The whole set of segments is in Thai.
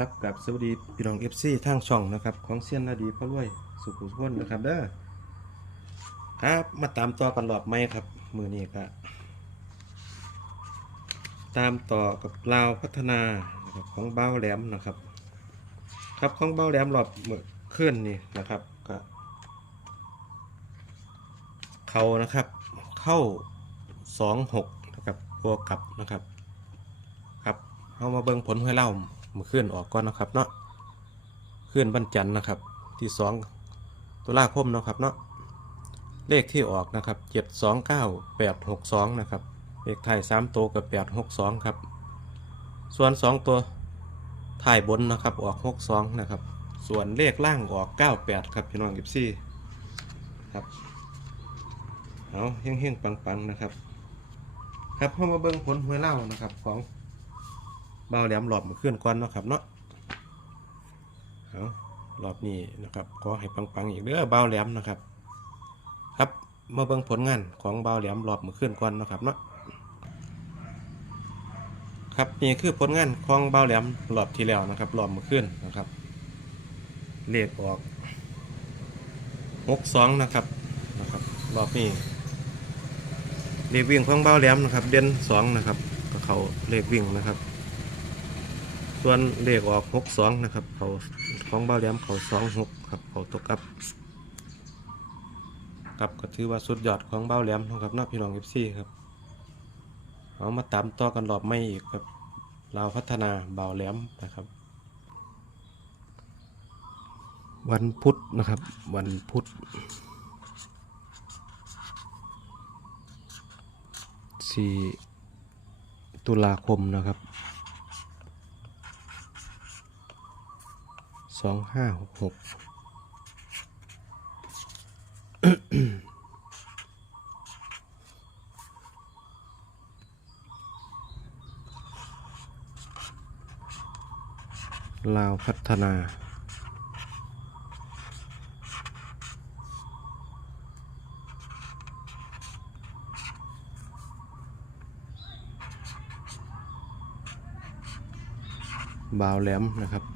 ครับกับสวัสดีพี่น้องเอฟซีทางช่องนะครับของเซียนนาดีพ่อรวยสุขุมพ้นนะครับเด้อครับมาตามต่อกันรอบไหมครับ มือนี้ก็ตามต่อกับลาวพัฒนาของเบ้าแหลมนะครับ ครับของเบ้าแหลมรอบเมื่อคืนนี่นะครับก็เขานะครับ เข้าสองหกนะครับบวกกับนะครับ ครับเอามาเบิ่งผลห้วยเล่า มื่อคืนออกก่อนนะครับเนาะคืนวันจันทร์นะครับ ที่สองตุลาคมเนาะครับเนาะเลขที่ออกนะครับเจ็ดสองเก้าแปดหกสองนะครับเลขไทยสามตัวกับแปดหกสองครับส่วนสองตัวถ่ายบนนะครับออกหกสองนะครับ ส่วนเลขล่างออกเก้าแปดครับพี่น้องกิบซี่ครับเอาเฮ้งๆปังๆนะครับ ครับเข้ามาเบิ่งผลหวยเล่านะครับของ เบาแหลมหลอบมาขึ้นก่อนเนาะครับเนาะเอารอบนี้นะครับขอให้ปังๆอีกเด้อเบาแหลมนะครับ ครับมาเบิ่งผลงานของเบาแหลมหลอบมาขึ้นก่อนเนาะครับเนาะครับนี่คือผลงานของเบาแหลมหลอบที่แล้วนะครับหลอบมาขึ้นนะครับเลขออกหกสองนะครับนะครับรอบนี้เลขวิ่งของเบ้าแหลมนะครับ เด่นสองนะครับ ก็เขาเลขวิ่งนะครับ ส่วนเลขออกหกสองนะครับเขาของเบ้าแหลมเขาสองหกครับเขาตกกับกับก็ถือว่าสุดยอดของเบ้าแหลมนะครับนาะพี่น้องเอฟซีครับเอามาตามต่อกันรอบไม่อีกครับเราพัฒนาเบาแหลมนะครับ วันพุธนะครับ วันพุธสี่ตุลาคมนะครับ สองห้าหกหกลาวพัฒนา บาวแหลมนะครับ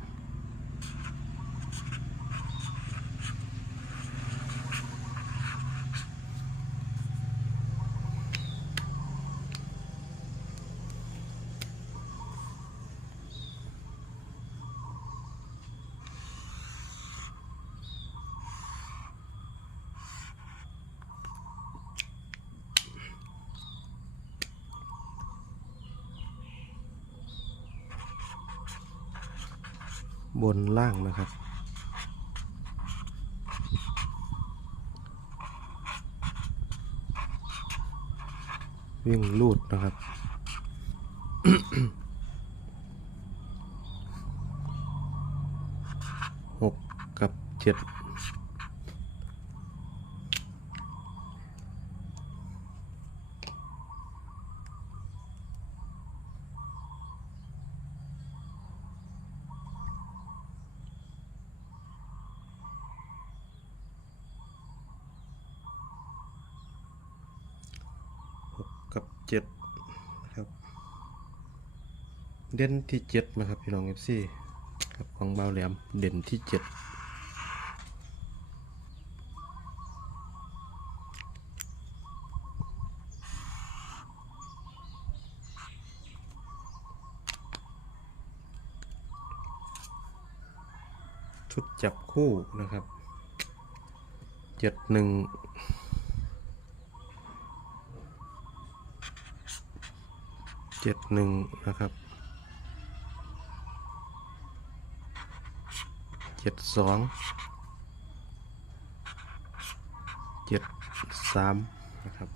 บนล่างนะครับ วิ่งลูดนะครับ หกกับเจ็ดหกกับ เจ็ดครับ เด่นที่เจ็ดนะครับพี่น้องเอฟซีครับของเบาแหลมเด่นที่เจ็ดชุดจับคู่นะครับเจ็ดหนึ่ง เจ็ดหนึ่งนะครับเจ็ดสองเจ็ดสามนะครับ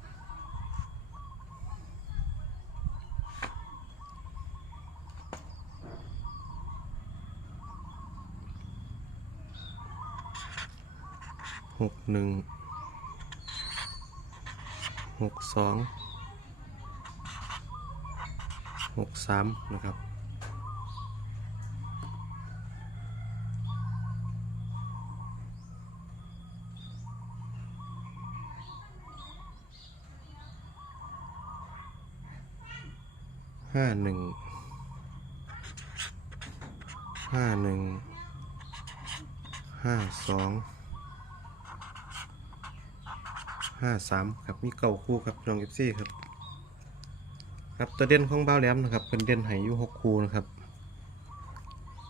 หกหนึ่งหกสอง หกสามนะครับ ห้าหนึ่งหห้าหนึ่ง ห้าสอง ห้าสามครับ มีเก่าคู่ครับน้องเอฟซีครับ ครับตัวเด่นของบ้าแหลมนะครับเป็นเด่นไหอยู่หกคูนะครับ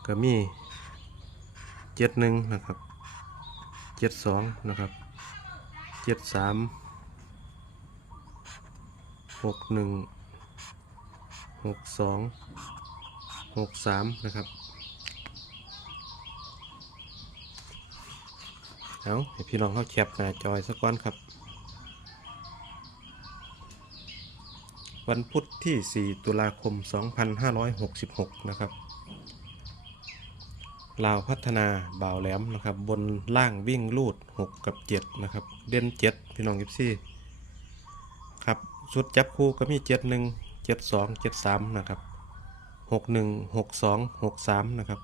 ก็มีเจ็ดหนึ่งนะครับเจ็ดสองนะครับเจ็ดสามหกหนึ่งหกสองหกสามนะครับเอาให้พี่น้องเข้าแคปหน้าจอยสักวันครับ วันพุธที่ 4 ตุลาคม 2566 นะครับ ลาวพัฒนาบ่าวแหลมนะครับ บนล่างวิ่งลูด 6 กับ 7 นะครับ เด่น 7 พี่น้องกิฟซี่ครับชุดจับคู่ก็มี 7 1 7 2 7 3 นะครับ 6 1 6 2 6 3 นะครับ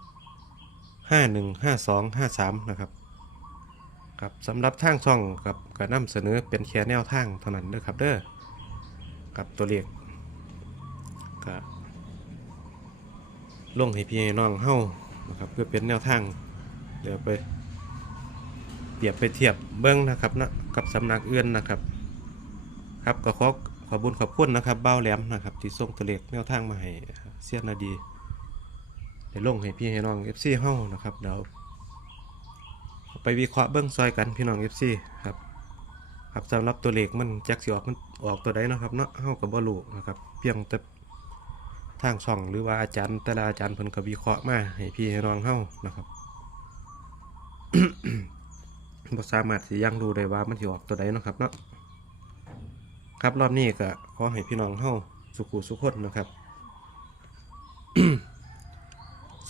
5 1 5 2 5 3 นะครับครับสำหรับทางช่องกับก็นำเสนอเป็นแค่แนวทางเท่านั้นเด้อครับเด้อ กับตัวเลขก็ลงให้พี่ให้น้องเฮ้านะครับเพื่อเป็นแนวทาง เดี๋ยวไปเปรียบไปเทียบเบิ้งนะครับนะกับสำนักเอื่นนะครับ ครับก็ขอขอบุญขอบคุณนะครับเบ้าแหลมนะครับ ที่ส่งตัวเลขแนวทางมาให้เสียนาดีได้ลงให้พี่ให้น้อง FC เฮ้านะครับเดี๋ยวไปวิเคราะห์เบิ้งซอยกันพี่น้อง FC ครับ ครับสำหรับตัวเลขมันจักสิออกมันออกตัวใดเนาะครับเนาะเฮาก็บ่รู้นะครับ เพียงแต่ทางช่องหรือว่าอาจารย์แต่ละอาจารย์เพิ่นก็วิเคราะห์มาให้พี่ให้น้องเฮานะครับบ่สามารถสิยังรู้ได้ว่ามันสิออกตัวใดเนาะครับเนาะครับรอบนี้ก็ขอให้พี่น้องเฮาสุขุสุขคนนะครับ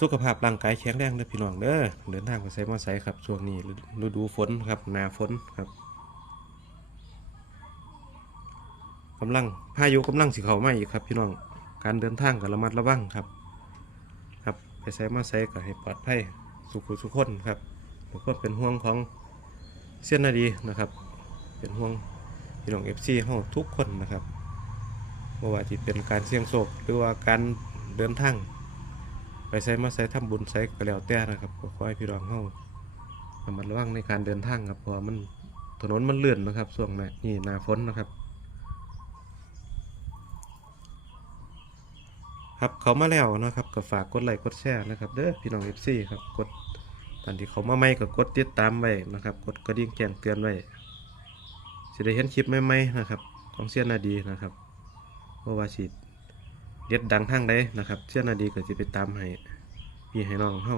สุขภาพร่างกายแข็งแรงเด้อพี่น้องเด้อเดินทางไปไสมาไสครับช่วงนี้ฤดูฝนครับหนาฝนครับ กำลังพายุกำลังสิเข้ามาอีกครับ พี่น้องการเดินทางก็ระมัดระวังครับ ครับไปใช้มาใช้ก็ให้ปลอดภัยสุขุสุขคนครับทุกคนเป็นห่วงของเสี้ยนนาดีนะครับ เป็นห่วงพี่น้องเอฟซีเฮาทุกคนนะครับเพราะว่าที่เป็นการเสี่ยงโชคหรือว่าการเดินทางไปใช้มาใช้ทำบุญใช้ก็แล้วแต่นะครับขอให้พี่น้องเฮาระมัดระวังในการเดินทางครับเพราะมันถนนมันเลื่อนนะครับช่วงนี้นี่หนาฝนนะครับ ครับเขามาแล้วนะครับก็ฝากกดไลค์กดแชร์นะครับเด้อพี่น้อง FC ครับกดตอนที่เขามาใหม่ก็กดติดตามไว้นะครับ กดกระดิ่งแจ้งเตือนไว้สิได้เห็นคลิปใหม่ๆนะครับของเสี้ยนนาดีนะครับเพราะว่าสิเด็ดดังทางใดนะครับ เสี้ยนนาดีก็จะไปตามให้พี่ให้น้องเฮา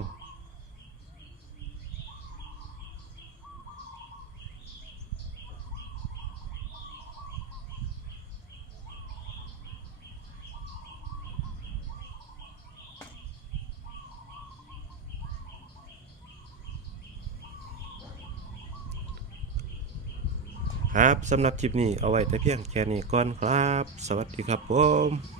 ครับสำหรับคลิปนี้เอาไว้แต่เพียงแค่นี้ก่อนครับ สวัสดีครับผม